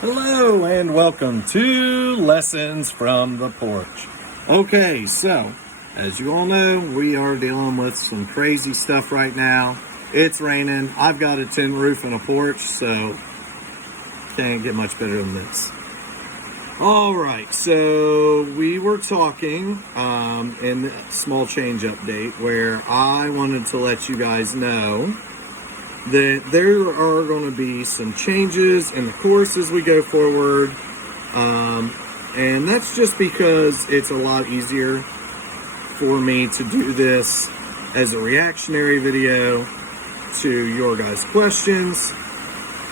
Hello and welcome to Lessons from the Porch. Okay, so as you all know, we are dealing with some crazy stuff right now. It's raining. I've got a tin roof and a porch, so can't get much better than this. All right, so we were talking in the small change update where I wanted to let you guys know that there are going to be some changes in the course as we go forward, and that's just because it's a lot easier for me to do this as a reactionary video to your guys' questions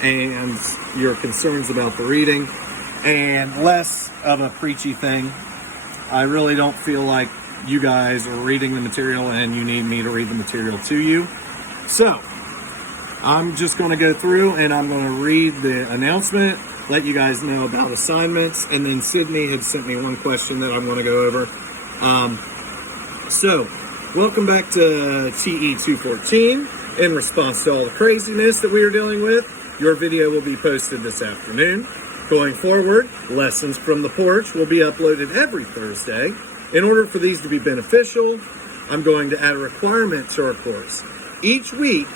and your concerns about the reading, and less of a preachy thing. I really don't feel like you guys are reading the material and you need me to read the material to you. So I'm just going to go through and I'm going to read the announcement, let you guys know about assignments, and then Sydney had sent me one question that I'm going to go over. So, welcome back to TE 214. In response to all the craziness that we are dealing with, your video will be posted this afternoon. Going forward, Lessons from the Porch will be uploaded every Thursday. In order for these to be beneficial, I'm going to add a requirement to our course. Each week,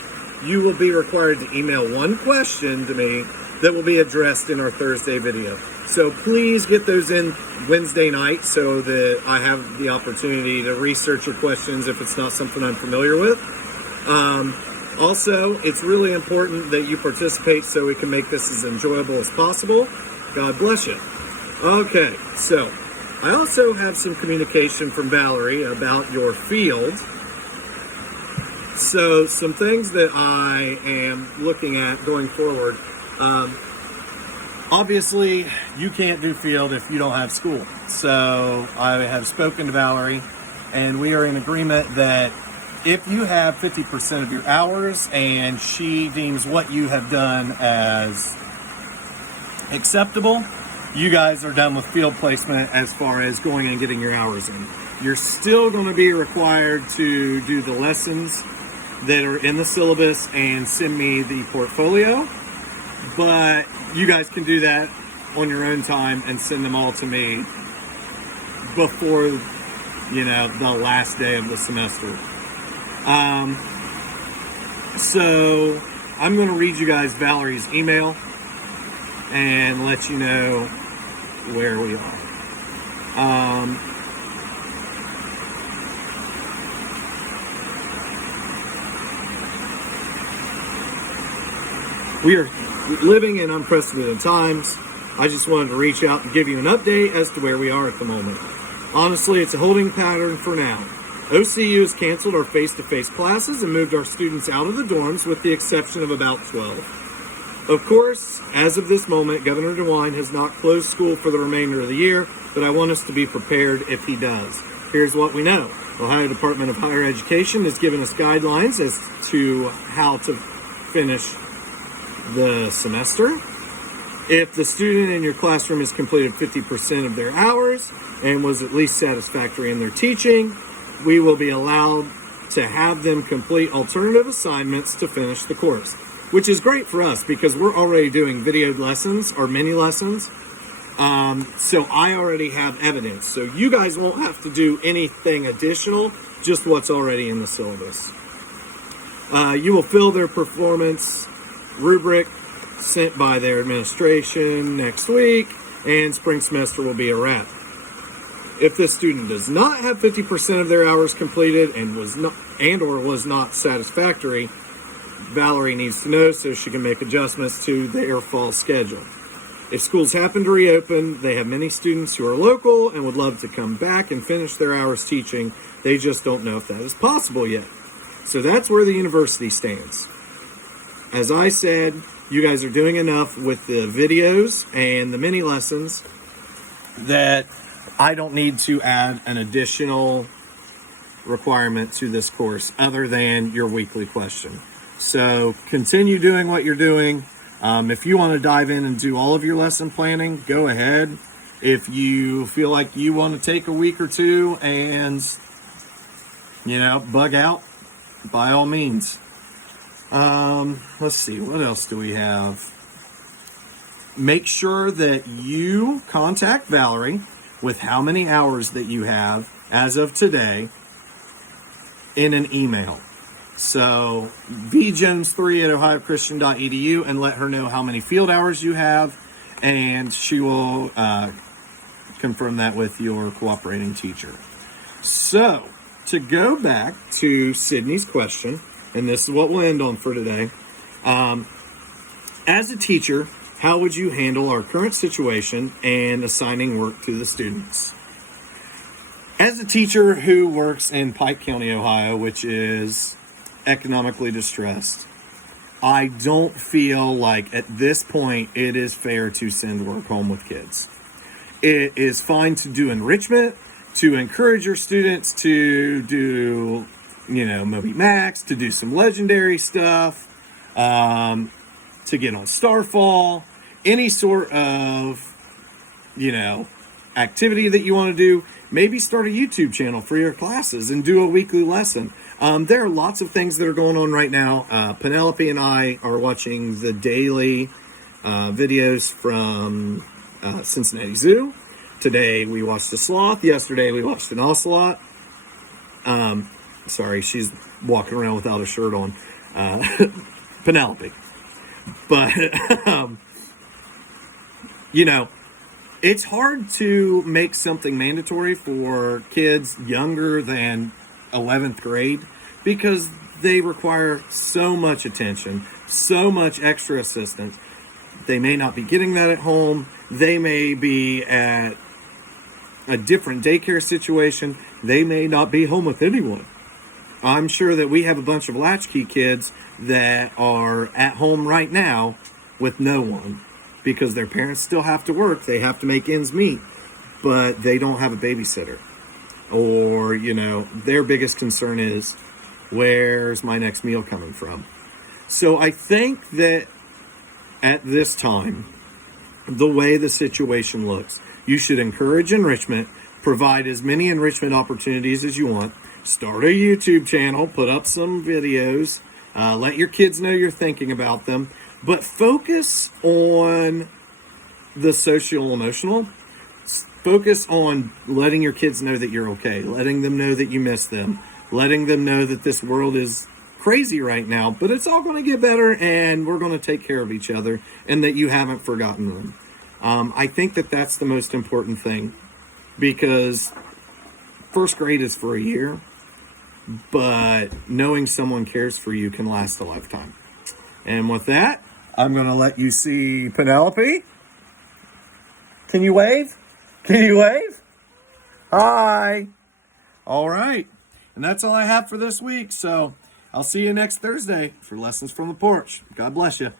you will be required to email one question to me that will be addressed in our Thursday video. So please get those in Wednesday night so that I have the opportunity to research your questions if it's not something I'm familiar with. Also, it's really important that you participate so we can make this as enjoyable as possible. God bless you. Okay, so I also have some communication from Valerie about your field. So some things that I am looking at going forward. Obviously, you can't do field if you don't have school. So I have spoken to Valerie, and we are in agreement that if you have 50% of your hours and she deems what you have done as acceptable, you guys are done with field placement as far as going and getting your hours in. You're still going to be required to do the lessons that are in the syllabus and send me the portfolio, but you guys can do that on your own time and send them all to me before, the last day of the semester. So I'm going to read you guys Valerie's email and let you know where we are. We are living in unprecedented times. I just wanted to reach out and give you an update as to where we are at the moment. Honestly, it's a holding pattern for now. OCU has canceled our face-to-face classes and moved our students out of the dorms with the exception of about 12. Of course, as of this moment, Governor DeWine has not closed school for the remainder of the year, but I want us to be prepared if he does. Here's what we know. Ohio Department of Higher Education has given us guidelines as to how to finish the semester. If the student in your classroom has completed 50% of their hours and was at least satisfactory in their teaching, we will be allowed to have them complete alternative assignments to finish the course, which is great for us because we're already doing video lessons or mini lessons. So I already have evidence. So you guys won't have to do anything additional, just what's already in the syllabus. You will fill their performance rubric sent by their administration next week, and spring semester will be a wrap. If the student does not have 50% of their hours completed and was not satisfactory, Valerie needs to know so she can make adjustments to their fall schedule. If schools happen to reopen, they have many students who are local and would love to come back and finish their hours teaching. They just don't know if that is possible yet. So that's where the university stands. As I said, you guys are doing enough with the videos and the mini lessons that I don't need to add an additional requirement to this course other than your weekly question. So continue doing what you're doing. If you want to dive in and do all of your lesson planning, go ahead. If you feel like you want to take a week or two and, bug out, by all means. Let's see, what else do we have? make sure that you contact Valerie with how many hours that you have as of today in an email. So vjones3@ohiochristian.edu, and let her know how many field hours you have, and she will confirm that with your cooperating teacher. So to go back to Sydney's question, and this is what we'll end on for today. As a teacher, how would you handle our current situation and assigning work to the students? As a teacher who works in Pike County, Ohio, which is economically distressed, I don't feel like at this point it is fair to send work home with kids. It is fine to do enrichment, to encourage your students to do, Moby Max, to do some legendary stuff, to get on Starfall, any sort of, activity that you want to do. Maybe start a YouTube channel for your classes and do a weekly lesson. There are lots of things that are going on right now. Penelope and I are watching the daily videos from Cincinnati Zoo. Today we watched a sloth. Yesterday we watched an ocelot. Sorry, she's walking around without a shirt on. Penelope. But, it's hard to make something mandatory for kids younger than 11th grade because they require so much attention, so much extra assistance. They may not be getting that at home. They may be at a different daycare situation. They may not be home with anyone. I'm sure that we have a bunch of latchkey kids that are at home right now with no one because their parents still have to work. They have to make ends meet, but they don't have a babysitter. Or, their biggest concern is, where's my next meal coming from? So I think that at this time, the way the situation looks, you should encourage enrichment, provide as many enrichment opportunities as you want, start a YouTube channel, put up some videos, let your kids know you're thinking about them, but focus on the social emotional. Focus on letting your kids know that you're okay, letting them know that you miss them, letting them know that this world is crazy right now, but it's all going to get better and we're going to take care of each other, and that you haven't forgotten them. I think that that's the most important thing, because first grade is for a year, but knowing someone cares for you can last a lifetime. And with that, I'm going to let you see Penelope. Can you wave? Can you wave? Hi. All right. And that's all I have for this week. So I'll see you next Thursday for Lessons from the Porch. God bless you.